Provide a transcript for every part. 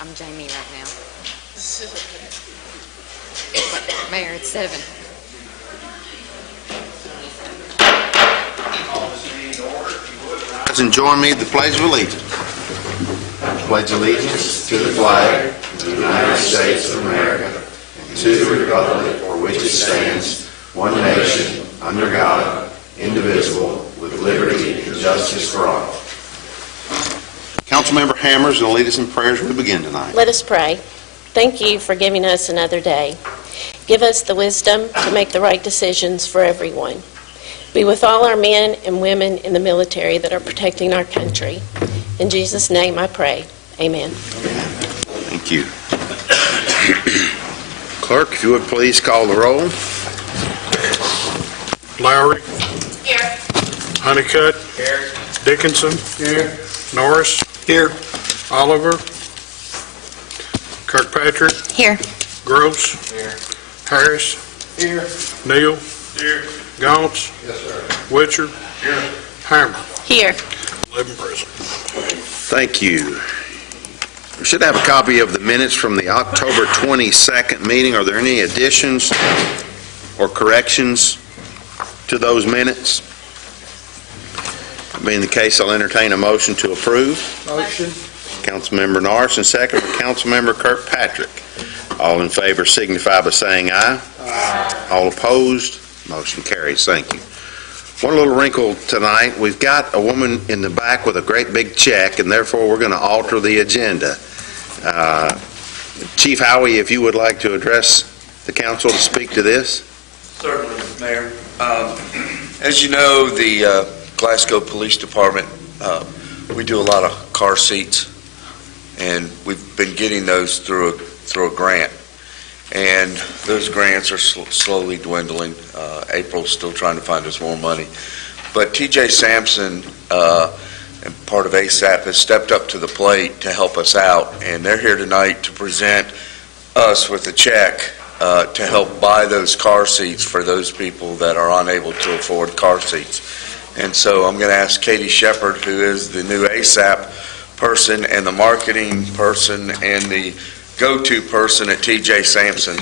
I'm Jamie right now. Mayor, it's 7. And join me in the Pledge of Allegiance. Pledge allegiance to the flag of the United States of America, to the republic for which it stands, one nation, under God, indivisible, with liberty and justice for all. Councilmember Hammers will lead us in prayers as we begin tonight. Let us pray. Thank you for giving us another day. Give us the wisdom to make the right decisions for everyone. Be with all our men and women in the military that are protecting our country. In Jesus' name I pray. Amen. Thank you. Clerk, if you would please call the roll. Lowry. Here. Honeycutt. Here. Dickinson. Here. Norris. Here. Oliver. Kirkpatrick. Here. Gross. Here. Harris. Here. Neal. Here. Gauntz. Yes, sir. Witcher. Here. Hammer. Here. 11 present. Thank you. We should have a copy of the minutes from the October 22nd meeting. Are there any additions or corrections to those minutes? That being the case, I'll entertain a motion to approve. Motion. Councilmember Norris, and second for Councilmember Kirkpatrick. All in favor signify by saying aye. Aye. All opposed, motion carries. Thank you. One little wrinkle tonight, we've got a woman in the back with a great big check, and therefore we're going to alter the agenda. Chief Howie, if you would like to address the council to speak to this. Certainly, Mayor. As you know, the Glasgow Police Department, we do a lot of car seats, and we've been getting those through a grant. And those grants are slowly dwindling. April's still trying to find us more money. But TJ Sampson and part of ASAP has stepped up to the plate to help us out, and they're here tonight to present us with a check to help buy those car seats for those people that are unable to afford car seats. And so I'm going to ask Katie Shepard, who is the new ASAP person and the marketing person and the go-to person at TJ Sampson,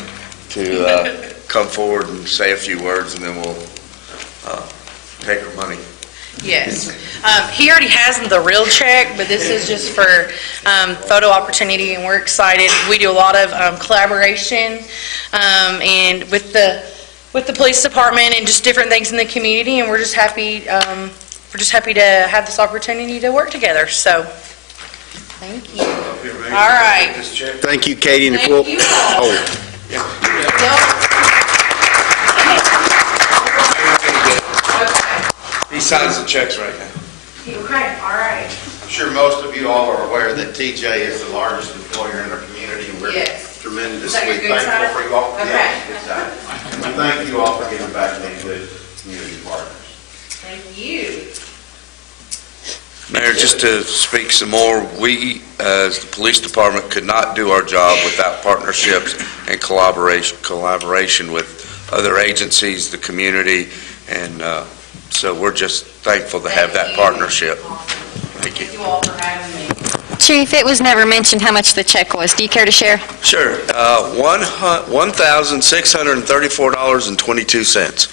to come forward and say a few words, and then we'll take her money. Yes. He already has the real check, but this is just for photo opportunity, and we're excited. We do a lot of collaboration and with the police department and just different things in the community, and we're just happy to have this opportunity to work together. So, thank you. All right. Thank you, Katie. And Thank you all. Be signs the checks right now. Okay, all right. I'm sure most of you all are aware that TJ is the largest employer in our community, and we're Yes. tremendously Is that your good thankful side? for you all. Okay. Yeah, good side. And we thank you all for giving back to being good community partners. Thank you. Mayor, just to speak some more, we, as the police department, could not do our job without partnerships and collaboration with other agencies, the community, and so we're just thankful to have that partnership. Thank you. Thank you all for having me. Chief, it was never mentioned how much the check was. Do you care to share? Sure. $1,634.22.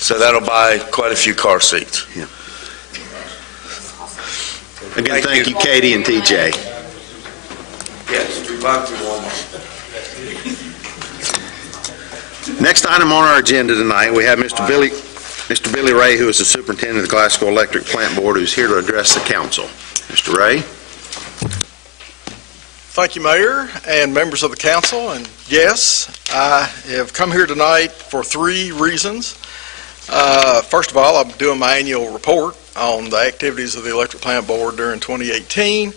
So that'll buy quite a few car seats. Again, thank you, Katie and TJ. Yes, we buy through Walmart. Next item on our agenda tonight, we have Mr. Billy Ray, who is the superintendent of the Glasgow Electric Plant Board, who's here to address the council. Mr. Ray? Thank you, Mayor and members of the council. And yes, I have come here tonight for 3 reasons. First of all, I'm doing my annual report on the activities of the Electric Plant Board during 2018.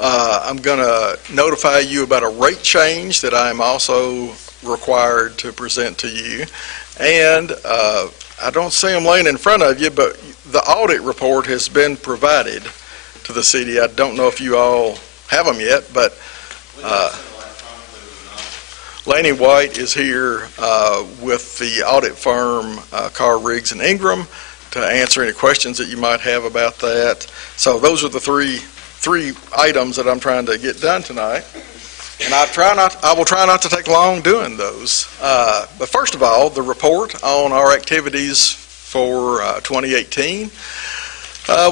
I'm going to notify you about a rate change that I am also required to present to you. And I don't see them laying in front of you, but the audit report has been provided to the city. I don't know if you all have them yet, but Laney White is here with the audit firm Carr, Riggs and Ingram to answer any questions that you might have about that. So those are the three items that I'm trying to get done tonight. And I will try not to take long doing those. But first of all, the report on our activities for 2018.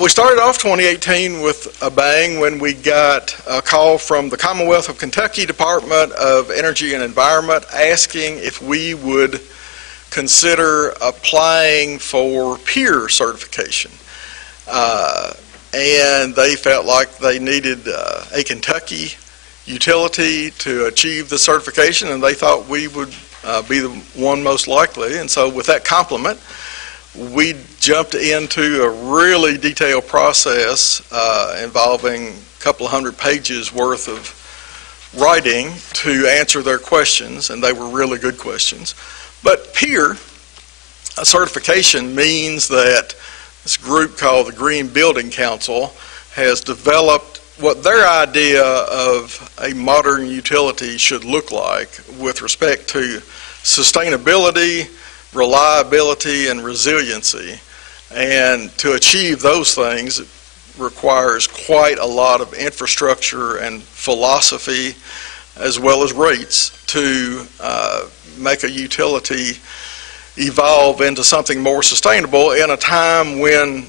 We started off 2018 with a bang when we got a call from the Commonwealth of Kentucky Department of Energy and Environment asking if we would consider applying for peer certification. And they felt like they needed a Kentucky utility to achieve the certification, and they thought we would be the one most likely. And so with that compliment, we jumped into a really detailed process involving a couple of 100 pages worth of writing to answer their questions, and they were really good questions. But peer certification means that this group called the Green Building Council has developed what their idea of a modern utility should look like with respect to sustainability, reliability, and resiliency. And to achieve those things, it requires quite a lot of infrastructure and philosophy as well as rates to make a utility evolve into something more sustainable in a time when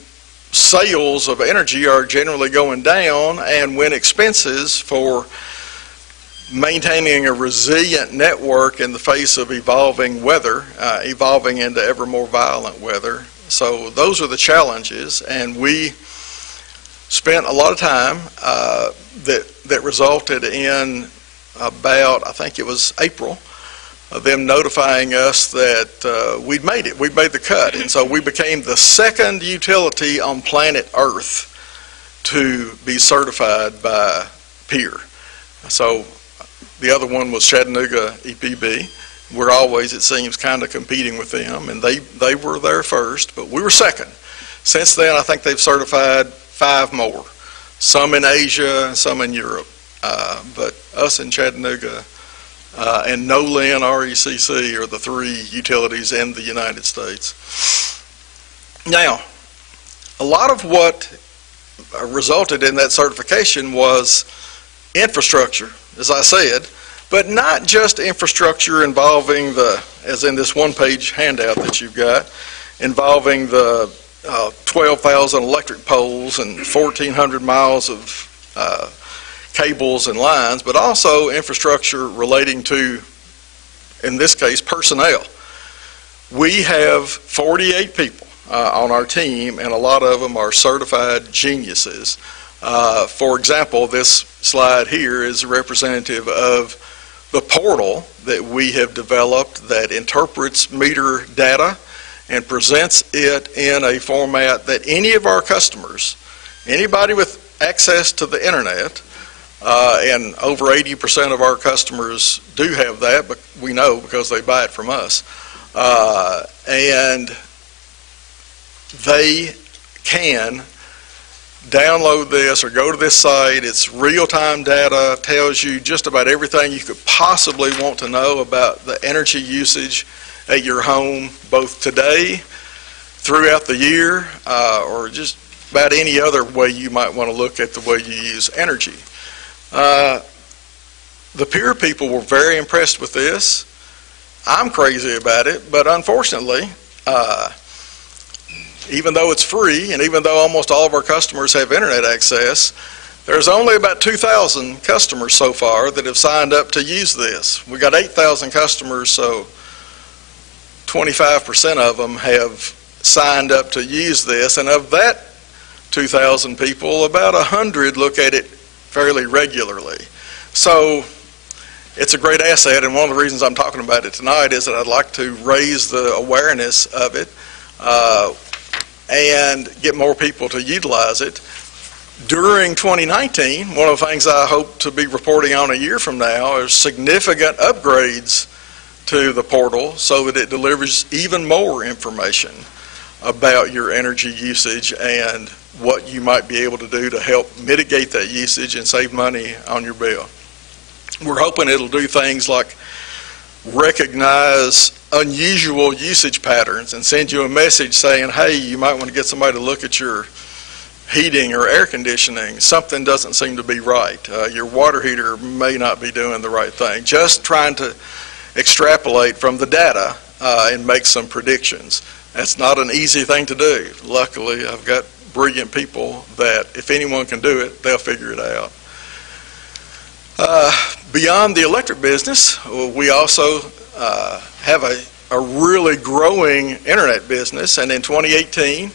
sales of energy are generally going down and when expenses for maintaining a resilient network in the face of evolving weather, evolving into ever more violent weather. So those are the challenges, and we spent a lot of time that resulted in about, I think it was April, them notifying us that we'd made it. We'd made the cut. And so we became the second utility on planet Earth to be certified by peer. So the other one was Chattanooga EPB. We're always, it seems, kind of competing with them, and they were there first, but we were second. Since then, I think they've certified 5 more, some in Asia, some in Europe. But us in Chattanooga and NOLIN, RECC are the 3 utilities in the United States. Now, a lot of what resulted in that certification was infrastructure, as I said, but not just infrastructure involving as in this one-page handout that you've got, involving the 12,000 electric poles and 1,400 miles of cables and lines, but also infrastructure relating to, in this case, personnel. We have 48 people on our team, and a lot of them are certified geniuses. For example, this slide here is representative of the portal that we have developed that interprets meter data and presents it in a format that any of our customers, anybody with access to the internet, and over 80% of our customers do have that, but we know because they buy it from us, and they can download this or go to this site. It's real-time data, tells you just about everything you could possibly want to know about the energy usage at your home, both today, throughout the year, or just about any other way you might want to look at the way you use energy. The Pier people were very impressed with this. I'm crazy about it, but unfortunately, even though it's free and even though almost all of our customers have internet access, there's only about 2,000 customers so far that have signed up to use this. We got 8,000 customers, so 25% of them have signed up to use this, and of that 2,000 people, about 100 look at it fairly regularly. So it's a great asset, and one of the reasons I'm talking about it tonight is that I'd like to raise the awareness of it and get more people to utilize it. During 2019, one of the things I hope to be reporting on a year from now is significant upgrades to the portal so that it delivers even more information about your energy usage and what you might be able to do to help mitigate that usage and save money on your bill. We're hoping it'll do things like recognize unusual usage patterns and send you a message saying, hey, you might want to get somebody to look at your heating or air conditioning. Something doesn't seem to be right. Your water heater may not be doing the right thing. Just trying to extrapolate from the data and make some predictions. That's not an easy thing to do. Luckily, I've got brilliant people that if anyone can do it, they'll figure it out. Beyond the electric business, we also have a really growing internet business, and in 2018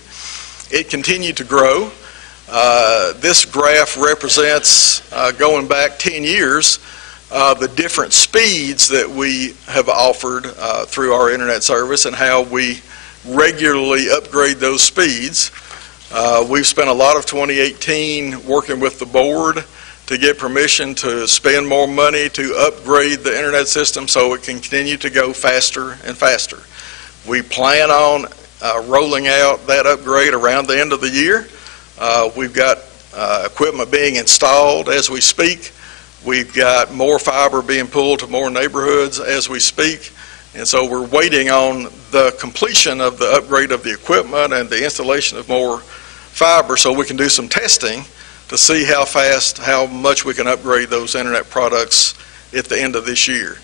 it continued to grow. This graph represents, going back 10 years, the different speeds that we have offered through our internet service and how we regularly upgrade those speeds. We've spent a lot of 2018 working with the board to get permission to spend more money to upgrade the internet system so it can continue to go faster and faster. We plan on rolling out that upgrade around the end of the year. We've got equipment being installed as we speak. We've got more fiber being pulled to more neighborhoods as we speak. And so we're waiting on the completion of the upgrade of the equipment and the installation of more fiber so we can do some testing to see how much we can upgrade those internet products at the end of this year.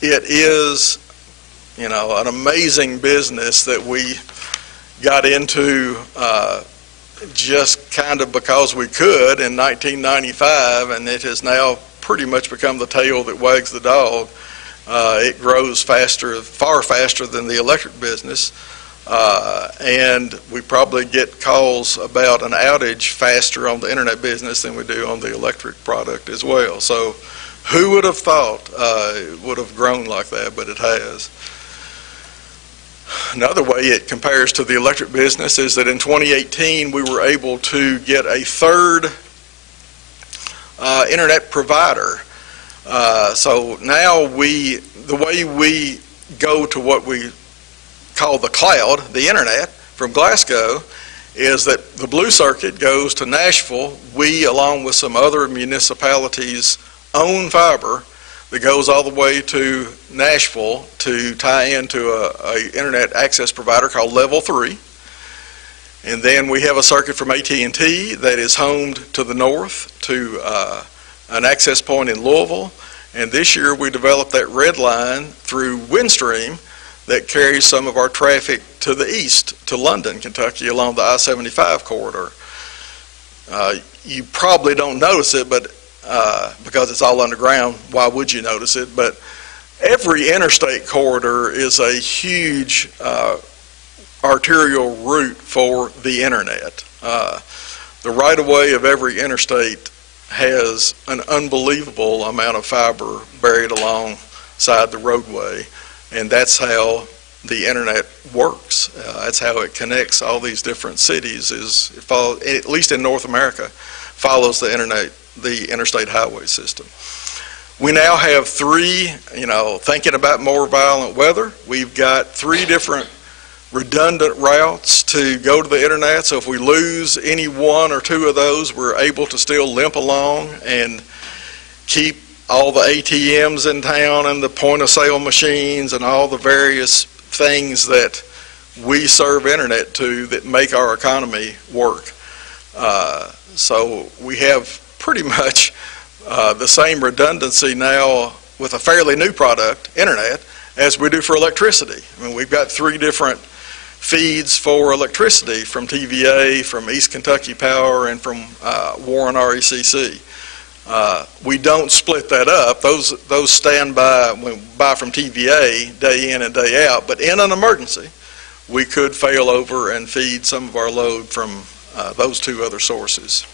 It is, an amazing business that we got into just kind of because we could in 1995, and it has now pretty much become the tail that wags the dog. It grows faster, far faster than the electric business. And we probably get calls about an outage faster on the internet business than we do on the electric product as well. So who would have thought it would have grown like that, but it has. Another way it compares to the electric business is that in 2018 we were able to get a third internet provider. So now the way we go to what we call the cloud, the internet, from Glasgow, is that the Blue Circuit goes to Nashville. We, along with some other municipalities, own fiber that goes all the way to Nashville to tie into a internet access provider called Level 3. And then we have a circuit from AT&T that is homed to the north to an access point in Louisville. And this year we developed that red line through Windstream that carries some of our traffic to the east, to London, Kentucky, along the I-75 corridor. You probably don't notice it, but because it's all underground, why would you notice it? But every interstate corridor is a huge arterial route for the internet. The right-of-way of every interstate has an unbelievable amount of fiber buried alongside the roadway. And that's how the internet works. That's how it connects all these different cities. Is it follows, at least in North America, follows the internet, the interstate highway system. We now have three, thinking about more violent weather, we've got three different redundant routes to go to the internet. So if we lose any one or two of those, we're able to still limp along and keep all the ATMs in town and the point of sale machines and all the various things that we serve internet to that make our economy work. So we have pretty much the same redundancy now with a fairly new product, internet, as we do for electricity. I mean, we've got three different feeds for electricity from TVA, from East Kentucky Power, and from Warren RECC. We don't split that up. Those stand by, we buy from TVA day in and day out, but in an emergency, we could fail over and feed some of our load from those two other sources.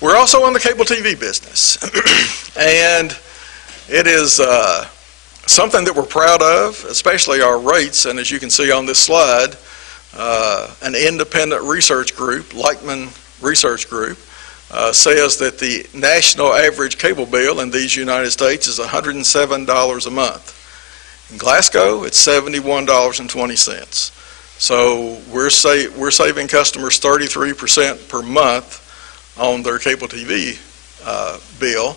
We're also in the cable TV business, and it is something that we're proud of, especially our rates. And as you can see on this slide, an independent research group, Leichtman Research Group, says that the national average cable bill in these United States is $107 a month. In Glasgow, it's $71.20. So we're saving customers 33% per month on their cable TV bill.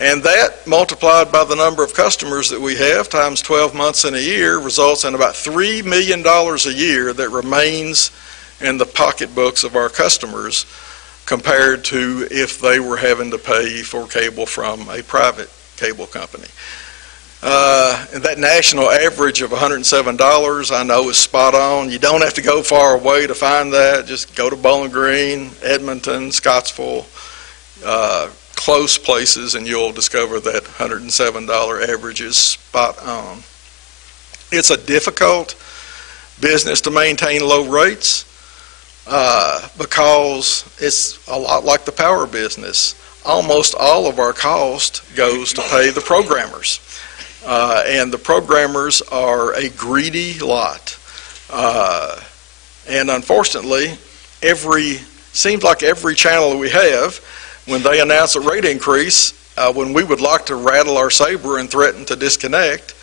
And that, multiplied by the number of customers that we have, times 12 months in a year, results in about $3 million a year that remains in the pocketbooks of our customers compared to if they were having to pay for cable from a private cable company. And that national average of $107, I know, is spot on. You don't have to go far away to find that. Just go to Bowling Green, Edmonton, Scottsville, close places, and you'll discover that $107 average is spot on. It's a difficult business to maintain low rates because it's a lot like the power business. Almost all of our cost goes to pay the programmers. And the programmers are a greedy lot. And unfortunately, seems like every channel we have, when they announce a rate increase, when we would like to rattle our saber and threaten to disconnect,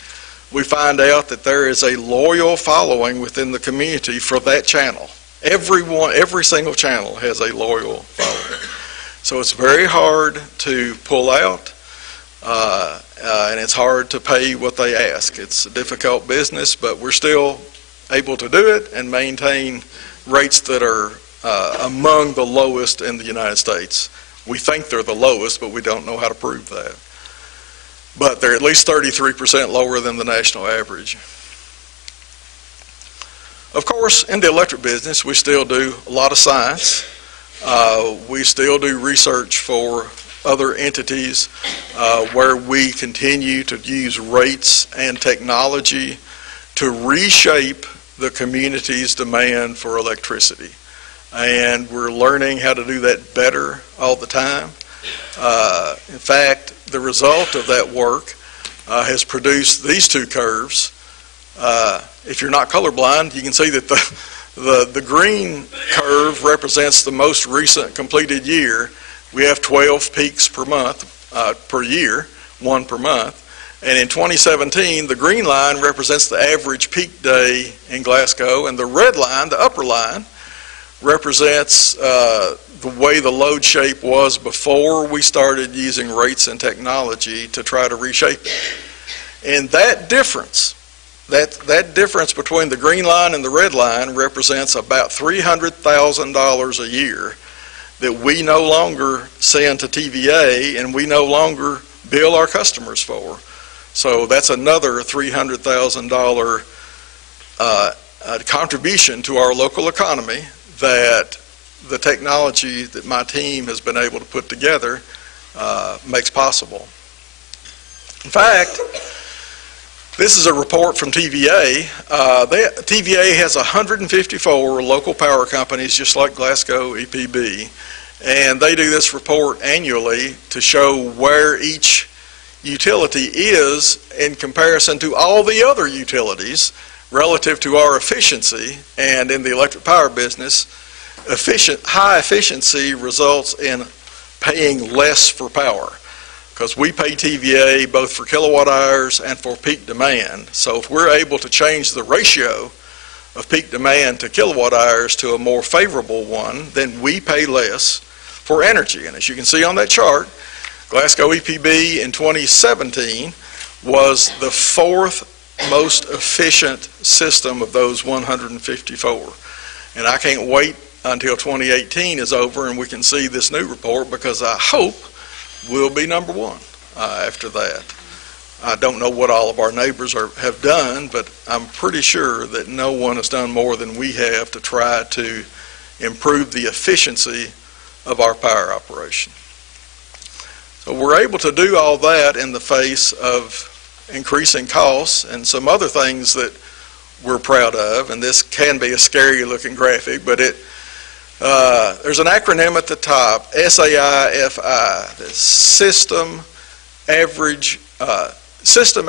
we find out that there is a loyal following within the community for that channel. Every single channel has a loyal following. So it's very hard to pull out. And it's hard to pay what they ask. It's a difficult business, but we're still able to do it and maintain rates that are among the lowest in the United States. We think they're the lowest, but we don't know how to prove that. But they're at least 33% lower than the national average. Of course, in the electric business, we still do a lot of science. We still do research for other entities where we continue to use rates and technology to reshape the community's demand for electricity. And we're learning how to do that better all the time. In fact, the result of that work has produced these two curves. If you're not colorblind, you can see that the green curve represents the most recent completed year. We have 12 peaks per month, per year, one per month. And in 2017, the green line represents the average peak day in Glasgow, and the red line, the upper line, represents the way the load shape was before we started using rates and technology to try to reshape it. And that difference, that difference between the green line and the red line represents about $300,000 a year that we no longer send to TVA and we no longer bill our customers for. So that's another $300,000 contribution to our local economy that the technology that my team has been able to put together makes possible. In fact, this is a report from TVA. TVA has 154 local power companies, just like Glasgow EPB, and they do this report annually to show where each utility is in comparison to all the other utilities relative to our efficiency. And in the electric power business, high efficiency results in paying less for power, because we pay TVA both for kilowatt hours and for peak demand. So if we're able to change the ratio of peak demand to kilowatt hours to a more favorable one, then we pay less for energy. And as you can see on that chart, Glasgow EPB in 2017 was the fourth most efficient system of those 154. And I can't wait until 2018 is over and we can see this new report, because I hope we'll be number one after that. I don't know what all of our neighbors have done, but I'm pretty sure that no one has done more than we have to try to improve the efficiency of our power operation. So we're able to do all that in the face of increasing costs and some other things that we're proud of, and this can be a scary looking graphic, but there's an acronym at the top, SAIFI, the System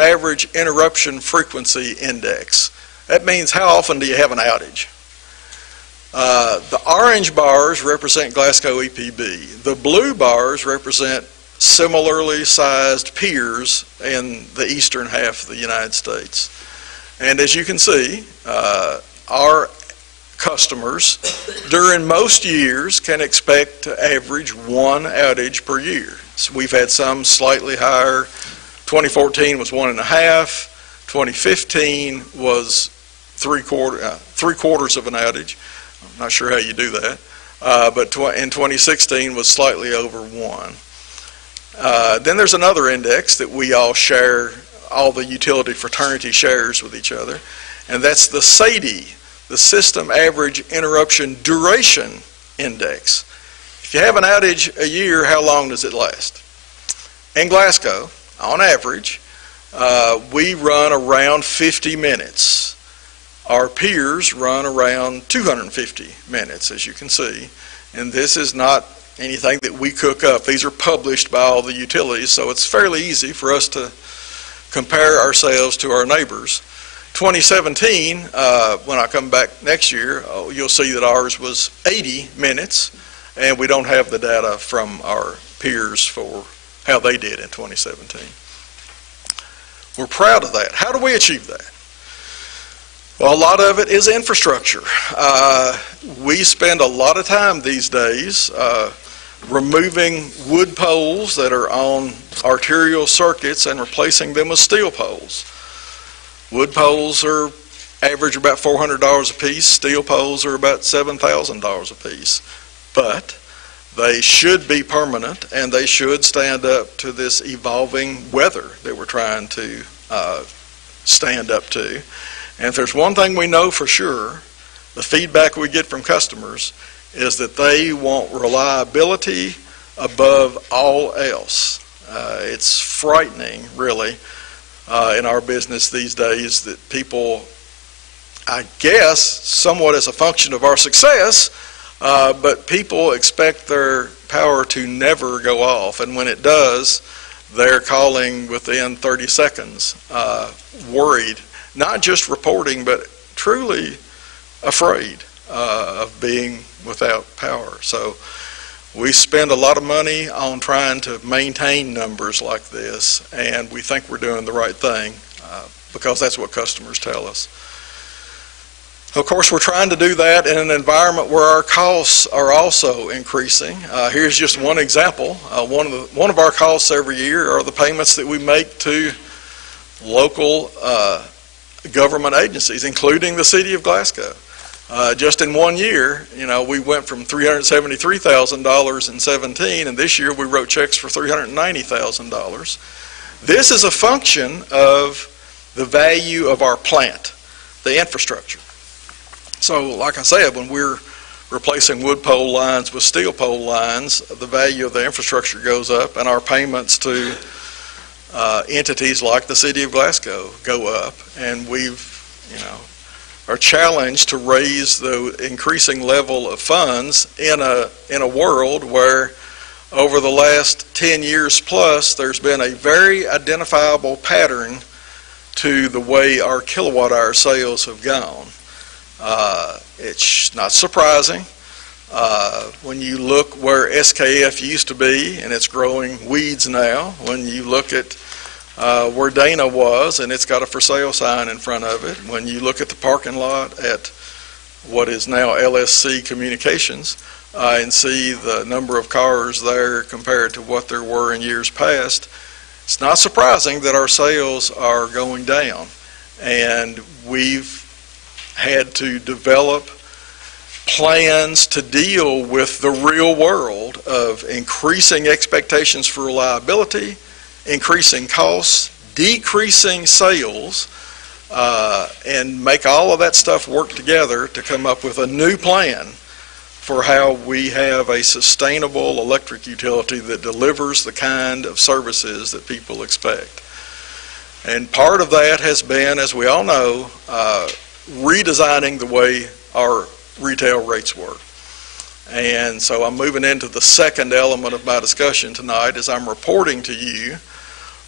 Average Interruption Frequency Index. That means how often do you have an outage? The orange bars represent Glasgow EPB. The blue bars represent similarly sized peers in the eastern half of the United States. And as you can see, our customers during most years can expect to average one outage per year. So we've had some slightly higher. 2014 was 1.5. 2015 was three quarters of an outage. I'm not sure how you do that. But in 2016 was slightly over 1. Then there's another index that we all share, all the utility fraternity shares with each other, and that's the SAIDI, the System Average Interruption Duration Index. If you have an outage a year, how long does it last? In Glasgow, on average, we run around 50 minutes. Our peers run around 250 minutes, as you can see, and this is not anything that we cook up. These are published by all the utilities, so it's fairly easy for us to compare ourselves to our neighbors. 2017, when I come back next year, you'll see that ours was 80 minutes, and we don't have the data from our peers for how they did in 2017. We're proud of that. How do we achieve that? Well, a lot of it is infrastructure. We spend a lot of time these days removing wood poles that are on arterial circuits and replacing them with steel poles. Wood poles are average about $400 a piece. Steel poles are about $7,000 a piece. But they should be permanent, and they should stand up to this evolving weather that we're trying to stand up to. And if there's one thing we know for sure, the feedback we get from customers is that they want reliability above all else. It's frightening, really, in our business these days that people, I guess, somewhat as a function of our success, but people expect their power to never go off. And when it does, they're calling within 30 seconds, worried, not just reporting, but truly afraid of being without power. So we spend a lot of money on trying to maintain numbers like this, and we think we're doing the right thing because that's what customers tell us. Of course, we're trying to do that in an environment where our costs are also increasing. Here's just one example. One of our costs every year are the payments that we make to local government agencies, including the City of Glasgow. Just in 1 year, we went from $373,000 in 17, and this year we wrote checks for $390,000. This is a function of the value of our plant, the infrastructure. So, like I said, when we're replacing wood pole lines with steel pole lines, the value of the infrastructure goes up, and our payments to entities like the City of Glasgow go up, and are challenged to raise the increasing level of funds in a world where over the last 10 years plus, there's been a very identifiable pattern to the way our kilowatt hour sales have gone. It's not surprising. When you look where SKF used to be, and it's growing weeds now, when you look at where Dana was, and it's got a for sale sign in front of it, when you look at the parking lot at what is now LSC Communications, and see the number of cars there compared to what there were in years past, it's not surprising that our sales are going down. And we've had to develop plans to deal with the real world of increasing expectations for reliability, increasing costs, decreasing sales, and make all of that stuff work together to come up with a new plan for how we have a sustainable electric utility that delivers the kind of services that people expect. And part of that has been, as we all know, redesigning the way our retail rates work. And so I'm moving into the second element of my discussion tonight as I'm reporting to you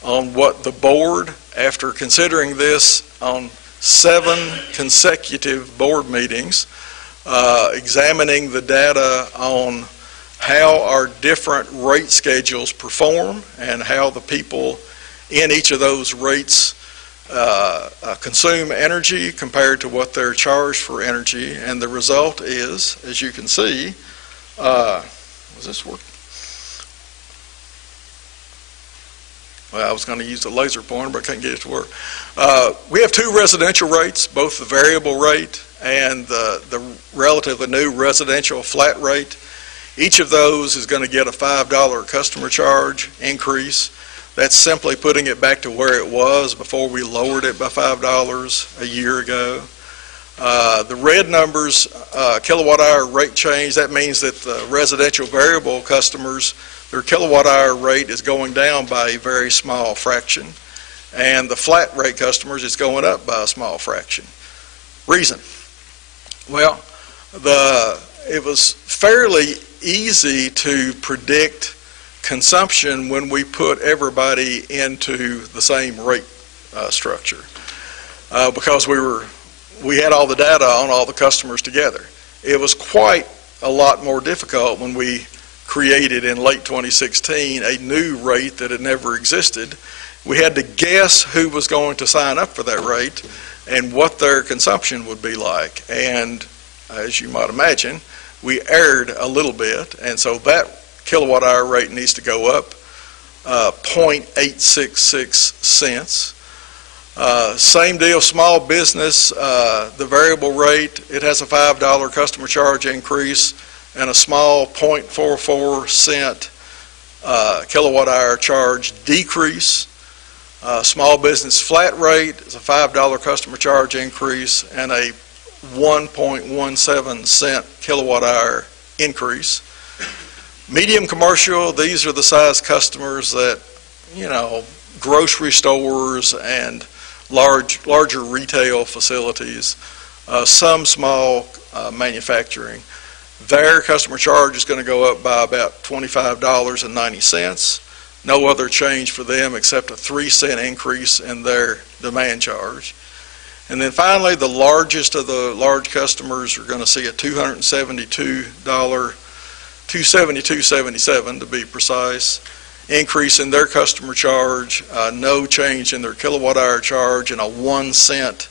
on what the board, after considering this on 7 consecutive board meetings, examining the data on how our different rate schedules perform and how the people in each of those rates consume energy compared to what they're charged for energy. And the result is, as you can see, was this working? Well, I was going to use the laser pointer, but I couldn't get it to work. We have 2 residential rates, both the variable rate and the relatively new residential flat rate. Each of those is going to get a $5 customer charge increase. That's simply putting it back to where it was before we lowered it by $5 a year ago. The red numbers, kilowatt hour rate change, that means that the residential variable customers, their kilowatt hour rate is going down by a very small fraction. And the flat rate customers is going up by a small fraction. Reason? Well, it was fairly easy to predict consumption when we put everybody into the same rate structure because we had all the data on all the customers together. It was quite a lot more difficult when we created in late 2016 a new rate that had never existed. We had to guess who was going to sign up for that rate and what their consumption would be like. And as you might imagine, we erred a little bit, and so that kilowatt hour rate needs to go up 0.866 cents. Same deal, small business, the variable rate, it has a $5 customer charge increase and a small 0.44 cent kilowatt hour charge decrease. Small business flat rate is a $5 customer charge increase and a 1.17 cent kilowatt hour increase. Medium commercial, these are the size customers that, grocery stores and larger retail facilities, some small manufacturing. Their customer charge is going to go up by about $25.90. No other change for them except a 3-cent increase in their demand charge. And then finally, the largest of the large customers are going to see a $272.77 to be precise, increase in their customer charge, no change in their kilowatt hour charge, and a 1 cent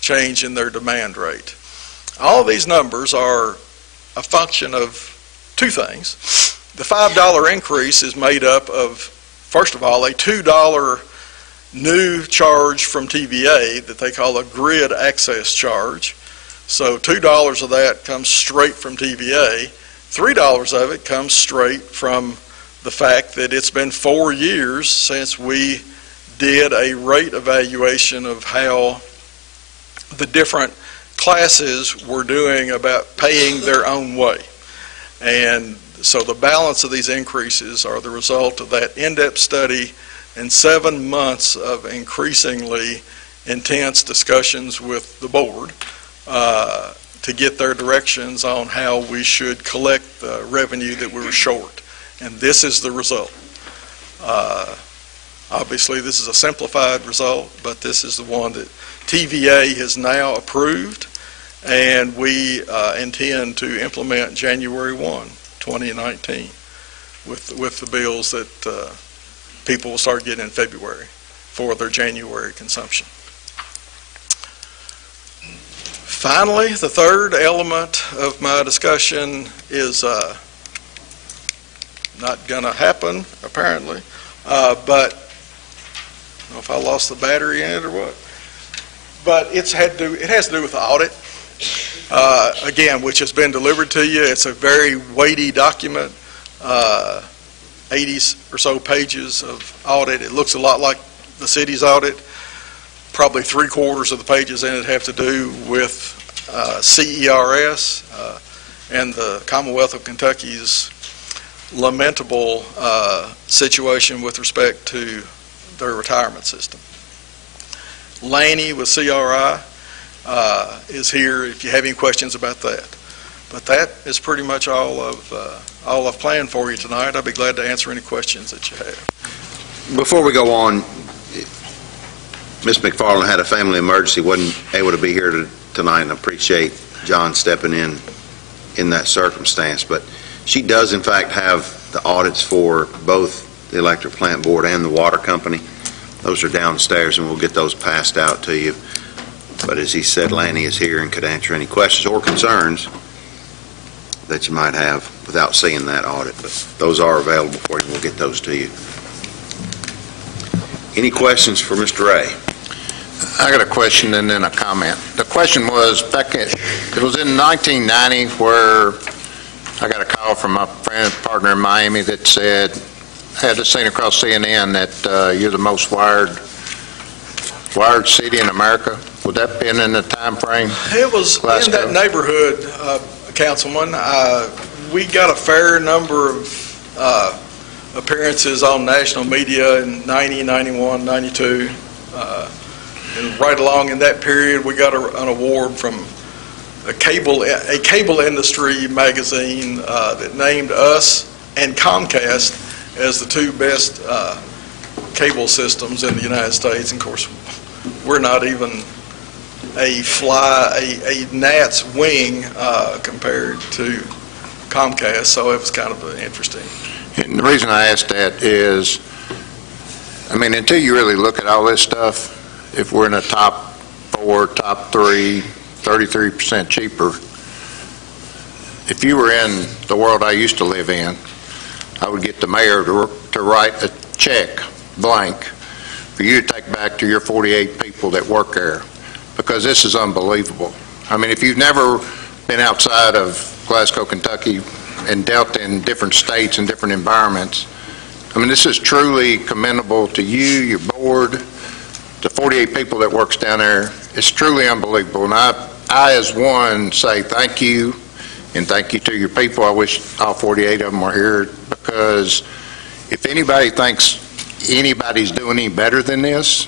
change in their demand rate. All of these numbers are a function of 2 things. The $5 increase is made up of, first of all, a $2 new charge from TVA that they call a grid access charge. So $2 of that comes straight from TVA. $3 of it comes straight from the fact that it's been 4 years since we did a rate evaluation of how the different classes were doing about paying their own way. And so the balance of these increases are the result of that in-depth study and 7 months of increasingly intense discussions with the board to get their directions on how we should collect the revenue that we were short. and this is the result. Obviously, this is a simplified result, but this is the one that TVA has now approved, and we intend to implement January 1, 2019, with the bills that people will start getting in February for their January consumption. Finally, the third element of my discussion is not going to happen, apparently, but I don't know if I lost the battery in it or what. But it has to do with the audit, again, which has been delivered to you. It's a very weighty document, 80 or so pages of audit. It looks a lot like the city's audit. Probably 3/4 of the pages in it have to do with CERS and the Commonwealth of Kentucky's lamentable situation with respect to their retirement system. Lanny with CRI is here if you have any questions about that. But that is pretty much all I've planned for you tonight. I'll be glad to answer any questions that you have. Before we go on, Ms. McFarland had a family emergency, wasn't able to be here tonight, and I appreciate John stepping in that circumstance. But she does, in fact, have the audits for both the electric plant board and the water company. Those are downstairs, and we'll get those passed out to you. But as he said, Lanny is here and could answer any questions or concerns that you might have without seeing that audit. But those are available for you, and we'll get those to you. Any questions for Mr. Ray? I got a question and then a comment. The question was, it was in 1990 where I got a call from my partner in Miami that said, I had this thing across CNN that you're the most wired city in America. Would that been in the time frame? It was Glasgow? In that neighborhood, Councilman. We got a fair number of appearances on national media in 90, 91, 92. And right along in that period, we got an award from a cable industry magazine that named us and Comcast as the two best cable systems in the United States. And of course, we're not even a gnat's wing compared to Comcast, so it was kind of interesting. And the reason I asked that is, I mean, until you really look at all this stuff, if we're in the top 4, top 3, 33% cheaper, if you were in the world I used to live in, I would get the mayor to write a check, blank, for you to take back to your 48 people that work there, because this is unbelievable. I mean, if you've never been outside of Glasgow, Kentucky, and dealt in different states and different environments, I mean, this is truly commendable to you, your board, the 48 people that works down there. It's truly unbelievable. And I as one, say thank you, and thank you to your people. I wish all 48 of them were here, because if anybody thinks anybody's doing any better than this,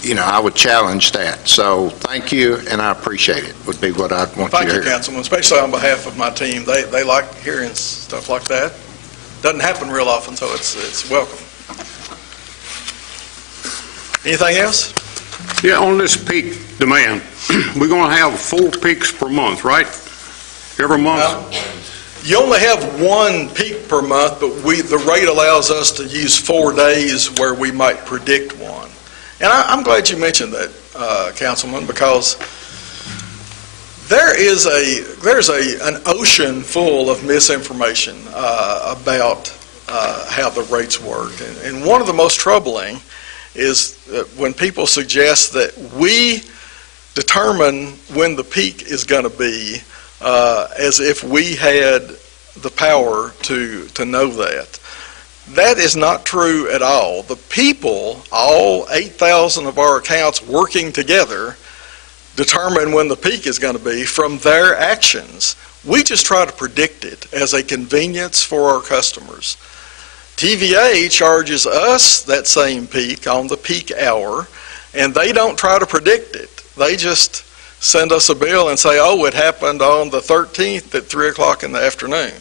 you know, I would challenge that. So thank you, and I appreciate it, would be what I'd want you to hear. Thank you, Councilman, especially on behalf of my team. They like hearing stuff like that. Doesn't happen real often, so it's welcome. Anything else? Yeah, on this peak demand, we're going to have 4 peaks per month, right? Every month? You only have 1 peak per month, but the rate allows us to use 4 days where we might predict one. And I'm glad you mentioned that, Councilman, because there's an ocean full of misinformation about how the rates work. And one of the most troubling is when people suggest that we determine when the peak is going to be, as if we had the power to know that. That is not true at all. The people, all 8,000 of our accounts working together, determine when the peak is going to be from their actions. We just try to predict it as a convenience for our customers. TVA charges us that same peak on the peak hour, and they don't try to predict it. They just send us a bill and say, oh, it happened on the 13th at 3 o'clock in the afternoon.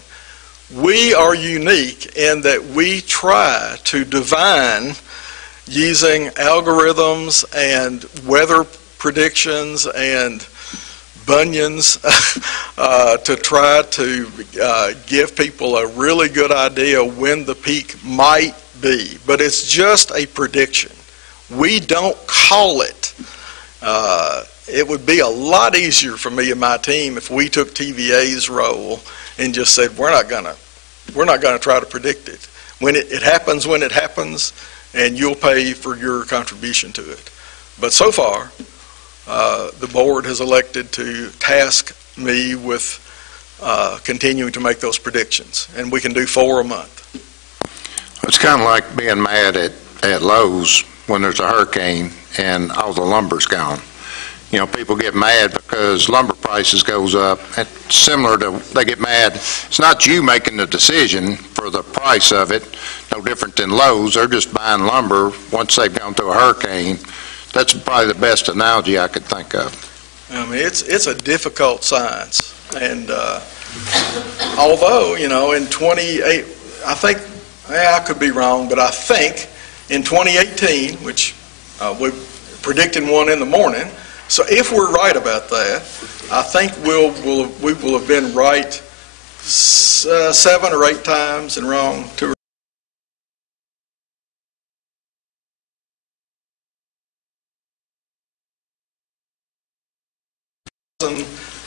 We are unique in that we try to divine using algorithms and weather predictions and bunions to try to give people a really good idea when the peak might be. But it's just a prediction. We don't call it. It would be a lot easier for me and my team if we took TVA's role and just said, we're not gonna try to predict it. When it happens when it happens, and you'll pay for your contribution to it. But so far, the board has elected to task me with continuing to make those predictions, and we can do 4 a month. It's kind of like being mad at Lowe's when there's a hurricane and all the lumber's gone. You know, people get mad because lumber prices goes up. It's similar to, they get mad. It's not you making the decision for the price of it. No different than Lowe's. They're just buying lumber once they've gone through a hurricane. That's probably the best analogy I could think of. I mean, it's a difficult science. And although, you know, in 28, I think, I could be wrong, but I think in 2018, which we're predicting one in the morning, so if we're right about that, I think we will have been right 7 or 8 times and wrong 2 or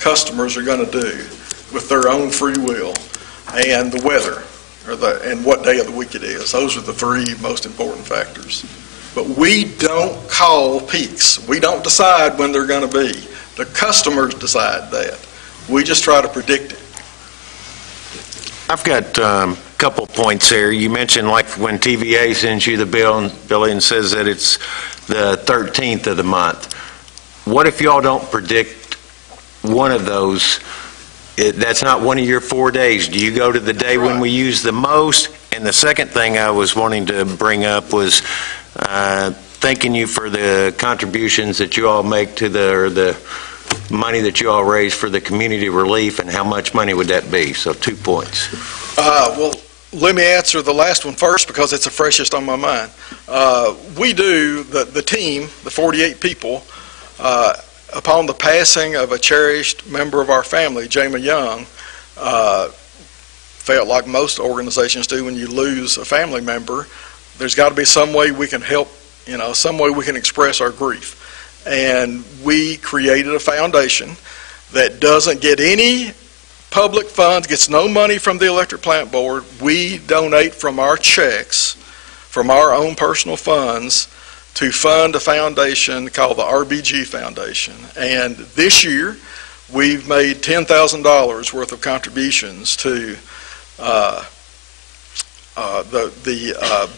customers are going to do with their own free will, and the weather, and what day of the week it is. Those are the 3 most important factors. But we don't call peaks. We don't decide when they're going to be. The customers decide that. We just try to predict it. I've got a couple points here. You mentioned like when TVA sends you the bill, Billy, and says that it's the 13th of the month. What if y'all don't predict one of those? That's not one of your 4 days. Do you go to the day when we use the most? And the second thing I was wanting to bring up was thanking you for the contributions that you all make to the money that you all raise for the community relief, and how much money would that be? So 2 points. Well, let me answer the last one first because it's the freshest on my mind. We do, the team, the 48 people, upon the passing of a cherished member of our family, Jamie Young, felt like most organizations do when you lose a family member, there's got to be some way we can help, you know, some way we can express our grief. And we created a foundation that doesn't get any public funds, gets no money from the Electric Plant Board. We donate from our checks, from our own personal funds, to fund a foundation called the RBG Foundation. And this year, we've made $10,000 worth of contributions to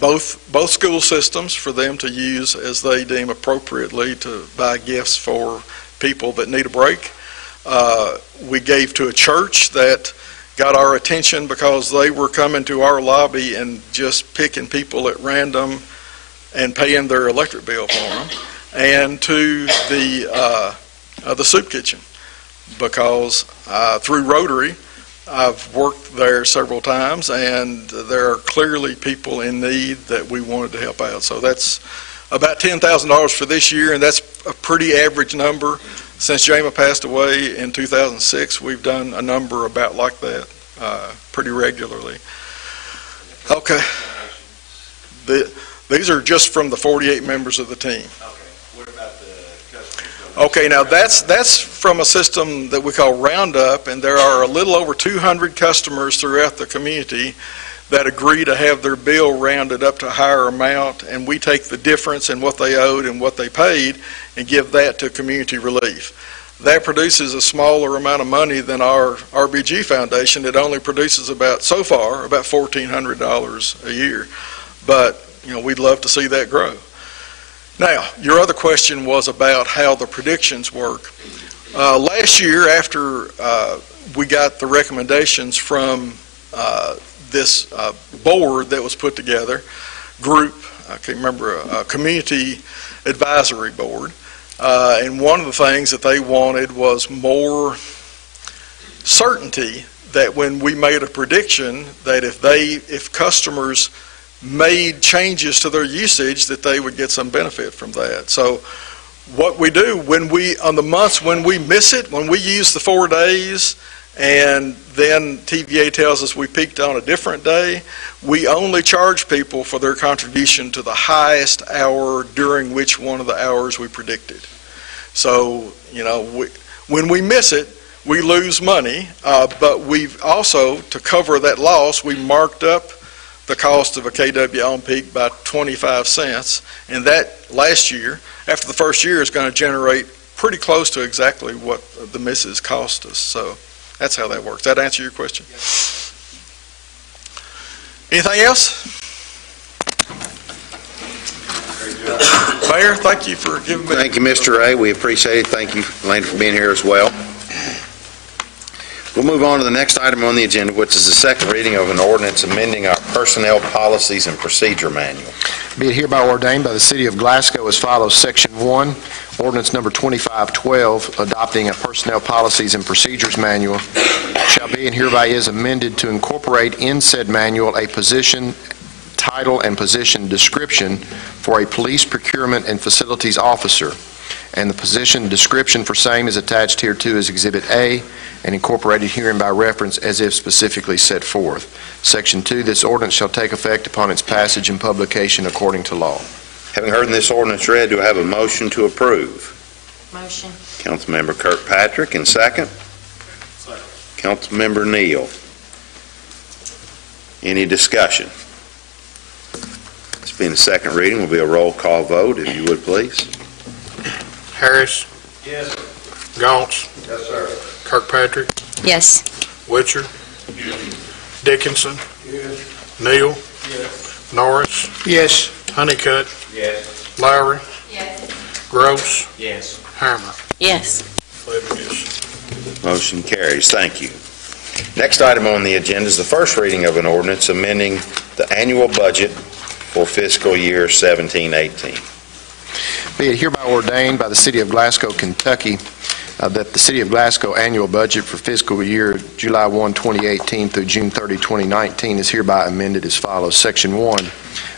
both school systems for them to use as they deem appropriately to buy gifts for people that need a break. We gave to a church that got our attention because they were coming to our lobby and just picking people at random and paying their electric bill for them, and to the soup kitchen, because through Rotary, I've worked there several times, and there are clearly people in need that we wanted to help out. So that's about $10,000 for this year, and that's a pretty average number. Since Jamie passed away in 2006, we've done a number about like that pretty regularly. Okay. These are just from the 48 members of the team. What about the customers? Okay, now that's from a system that we call Roundup, and there are a little over 200 customers throughout the community that agree to have their bill rounded up to a higher amount, and we take the difference in what they owed and what they paid and give that to community relief. That produces a smaller amount of money than our RBG Foundation. It only produces so far, about $1,400 a year. But, you know, we'd love to see that grow. Now, your other question was about how the predictions work. Last year, after we got the recommendations from this board that was put together, group, I can't remember, a community advisory board, and one of the things that they wanted was more certainty that when we made a prediction that if customers made changes to their usage, that they would get some benefit from that. So what we do on the months when we miss it, when we use the 4 days, and then TVA tells us we peaked on a different day, we only charge people for their contribution to the highest hour during which one of the hours we predicted. So, when we miss it, we lose money, but we've also, to cover that loss, we marked up the cost of a KW on peak by 25 cents, and that last year, after the first year, is going to generate pretty close to exactly what the misses cost us. So that's how that works. That answer your question? Yes. Anything else? Mayor, thank you for giving me... Thank you, Mr. Ray. We appreciate it. Thank you, Lane, for being here as well. We'll move on to the next item on the agenda, which is the second reading of an ordinance amending our Personnel Policies and Procedure Manual. Be it hereby ordained by the City of Glasgow as follows. Section 1, Ordinance Number 2512, adopting a Personnel Policies and Procedures Manual, shall be and hereby is amended to incorporate in said manual a position, title, and position description for a police procurement and facilities officer, and the position description for same is attached hereto as Exhibit A and incorporated herein by reference as if specifically set forth. Section 2, this ordinance shall take effect upon its passage and publication according to law. Having heard this ordinance read, do I have a motion to approve? Motion. Councilmember Kirkpatrick, and second? Second. Councilmember Neal. Any discussion? This being the second reading, will be a roll call vote, if you would, please. Harris? Yes. Gaunce? Yes, sir. Kirkpatrick? Yes. Witcher? Dickinson? Yes. Neal? Yes. Norris? Yes. Honeycutt? Yes. Lowry? Yes. Gross? Yes. Hammer? Yes. 11 yes. Motion carries. Thank you. Next item on the agenda is the first reading of an ordinance amending the annual budget for fiscal year 17-18. Be it hereby ordained by the City of Glasgow, Kentucky, that the City of Glasgow annual budget for fiscal year July 1, 2018 through June 30, 2019 is hereby amended as follows. Section 1,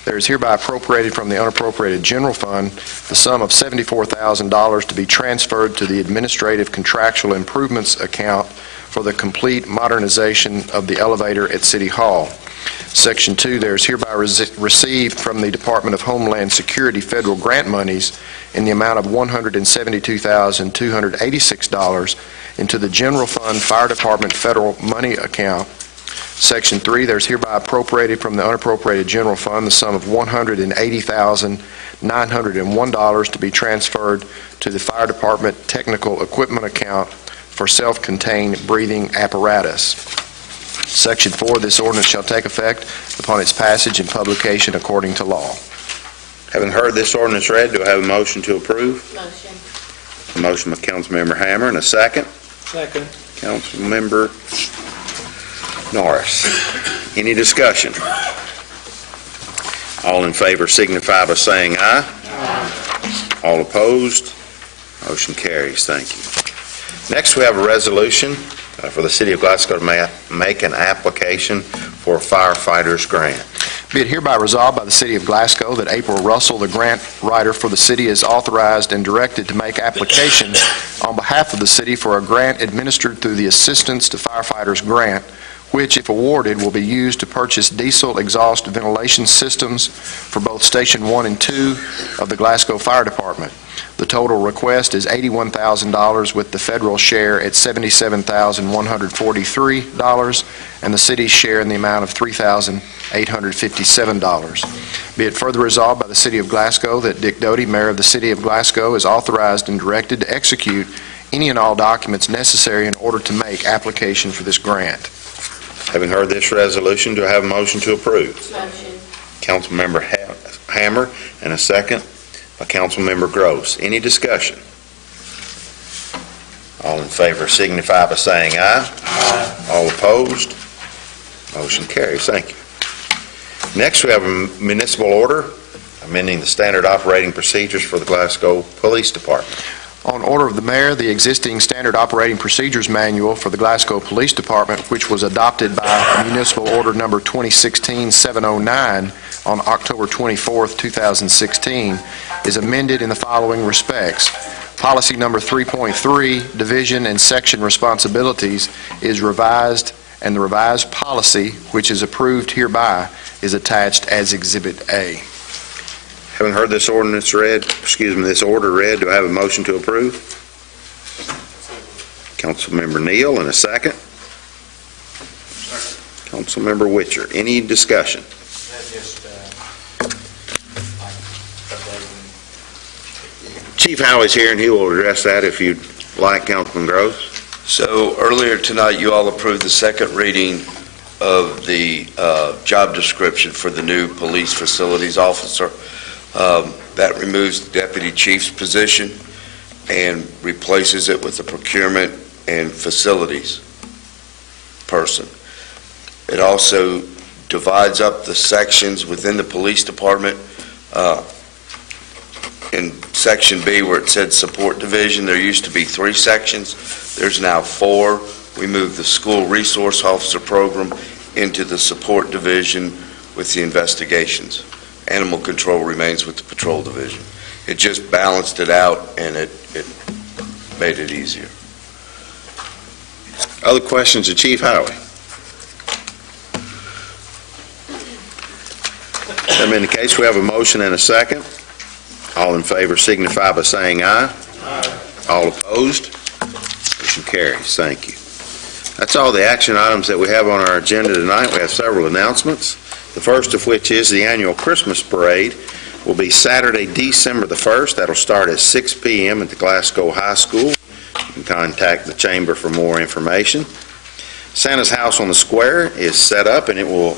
there is hereby appropriated from the unappropriated general fund the sum of $74,000 to be transferred to the administrative contractual improvements account for the complete modernization of the elevator at City Hall. Section 2, there is hereby received from the Department of Homeland Security federal grant monies in the amount of $172,286 into the General Fund Fire Department Federal Money Account. Section 3, there's hereby appropriated from the unappropriated general fund the sum of $180,901 to be transferred to the Fire Department Technical Equipment Account for self-contained breathing apparatus. Section 4, this ordinance shall take effect upon its passage and publication according to law. Having heard this ordinance read, do I have a motion to approve? Motion. A motion by Councilmember Hammer, and a second? Second. Councilmember Norris. Any discussion? All in favor signify by saying aye. Aye. All opposed? Motion carries. Thank you. Next, we have a resolution for the City of Glasgow to make an application for a firefighters grant. Be it hereby resolved by the City of Glasgow that April Russell, the grant writer for the city, is authorized and directed to make application on behalf of the city for a grant administered through the Assistance to Firefighters Grant, which, if awarded, will be used to purchase diesel exhaust ventilation systems for both Station 1 and 2 of the Glasgow Fire Department. The total request is $81,000, with the federal share at $77,143, and the city's share in the amount of $3,857. Be it further resolved by the City of Glasgow that Dick Doty, Mayor of the City of Glasgow, is authorized and directed to execute any and all documents necessary in order to make application for this grant. Having heard this resolution, do I have a motion to approve? Motion. Councilmember Hammer, and a second by Councilmember Gross. Any discussion? All in favor signify by saying aye. Aye. All opposed? Motion carries. Thank you. Next, we have a municipal order amending the standard operating procedures for the Glasgow Police Department. On order of the mayor, the existing standard operating procedures manual for the Glasgow Police Department, which was adopted by Municipal Order Number 2016-709 on October 24, 2016, is amended in the following respects. Policy number 3.3, Division and Section Responsibilities, is revised, and the revised policy, which is approved hereby, is attached as Exhibit A. Having heard this ordinance read, this order read, do I have a motion to approve? Councilmember Neal, and a second. Councilmember Witcher. Any discussion? Chief Howie's here, and he will address that if you'd like, Councilman Groves. So earlier tonight, you all approved the second reading of the job description for the new police facilities officer. That removes the deputy chief's position and replaces it with the procurement and facilities person. It also divides up the sections within the police department. In Section B, where it said support division, there used to be 3 sections. There's now 4. We moved the school resource officer program into the support division with the investigations. Animal control remains with the patrol division. It just balanced it out, and it made it easier. Other questions of Chief Howie? That being the case, we have a motion and a second. All in favor signify by saying aye. Aye. All opposed? Motion carries. Thank you. That's all the action items that we have on our agenda tonight. We have several announcements. The first of which is the annual Christmas parade will be Saturday, December the 1st. That'll start at 6 p.m. at the Glasgow High School. You can contact the chamber for more information. Santa's House on the Square is set up, and it will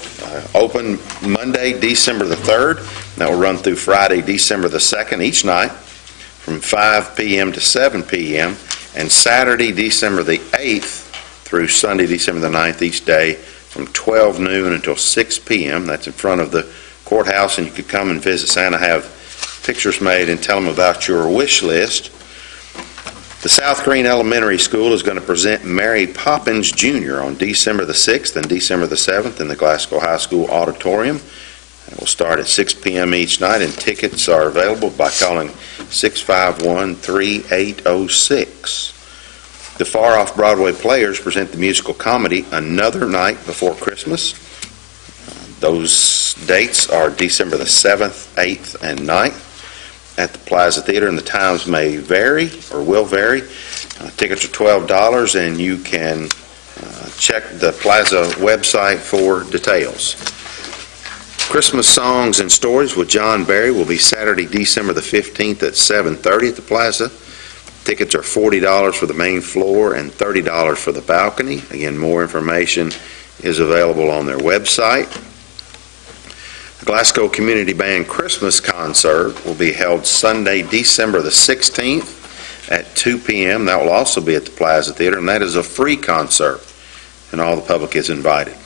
open Monday, December the 3rd. That will run through Friday, December the 2nd each night from 5 p.m. to 7 p.m. and Saturday, December the 8th through Sunday, December the 9th each day from 12 noon until 6 p.m. That's in front of the courthouse, and you could come and visit Santa, have pictures made, and tell them about your wish list. The South Green Elementary School is going to present Mary Poppins Jr. on December the 6th and December the 7th in the Glasgow High School auditorium. It will start at 6 p.m. each night, and tickets are available by calling 651-3806. The Far Off Broadway Players present the musical comedy Another Night Before Christmas. Those dates are December the 7th, 8th, and 9th at the Plaza Theater, and the times may vary or will vary. Tickets are $12, and you can check the Plaza website for details. Christmas Songs and Stories with John Barry will be Saturday, December the 15th at 7:30 at the Plaza. Tickets are $40 for the main floor and $30 for the balcony. Again, more information is available on their website. The Glasgow Community Band Christmas Concert will be held Sunday, December the 16th at 2 p.m. That will also be at the Plaza Theater, and that is a free concert, and all the public is invited.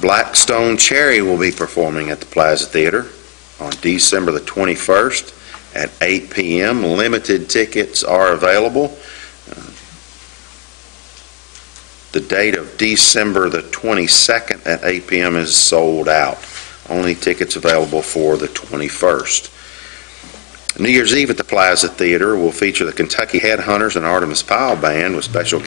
Blackstone Cherry will be performing at the Plaza Theater on December the 21st at 8 p.m. Limited tickets are available. The date of December the 22nd at 8 p.m. is sold out. Only tickets available for the 21st. New Year's Eve at the Plaza Theater will feature the Kentucky Headhunters and Artemis Pyle Band with special